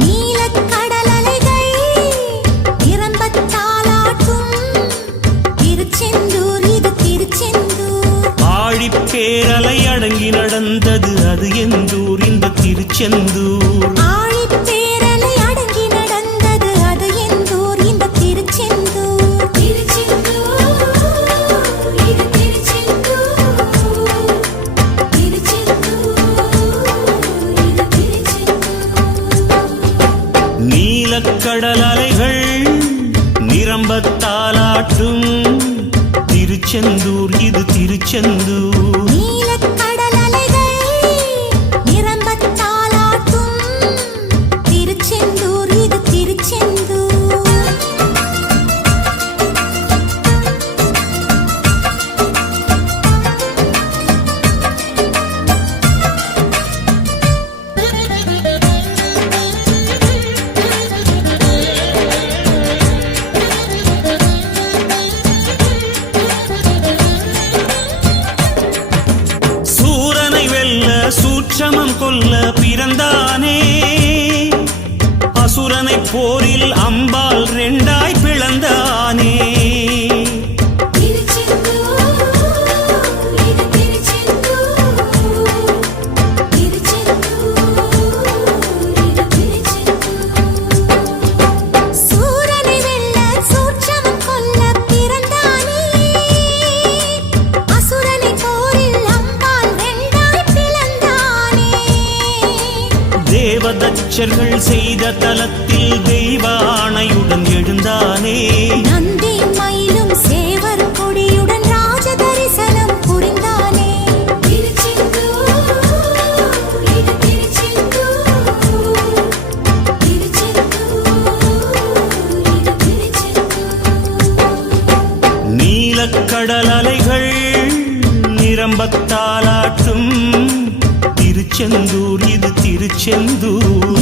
நீலக்கடல் அலைகள் நிரம்பத்தாலாட்டும் திருச்செந்தூர் இது திருச்செந்தூர். ஆழிப்பேரலை அடங்கி நடந்தது அது எந்தூர்? இந்த திருச்செந்தூர். நிரம்பத்தாலாட்டும் திருச்செந்தூர் இது திருச்செந்தூர். போரில் அம்பாள் ரெண்டா தேவதச்சர்கள் செய்த தலத்தில் தெய்வ ஆணையுடன் எழுந்தானே. நந்தி மயிலும் சேவர் கொடியுடன் ராஜ தரிசனம் புரிந்தானே. நீலக்கடல் அலைகள் திருச்செந்தூர் இது திருச்செந்தூர்.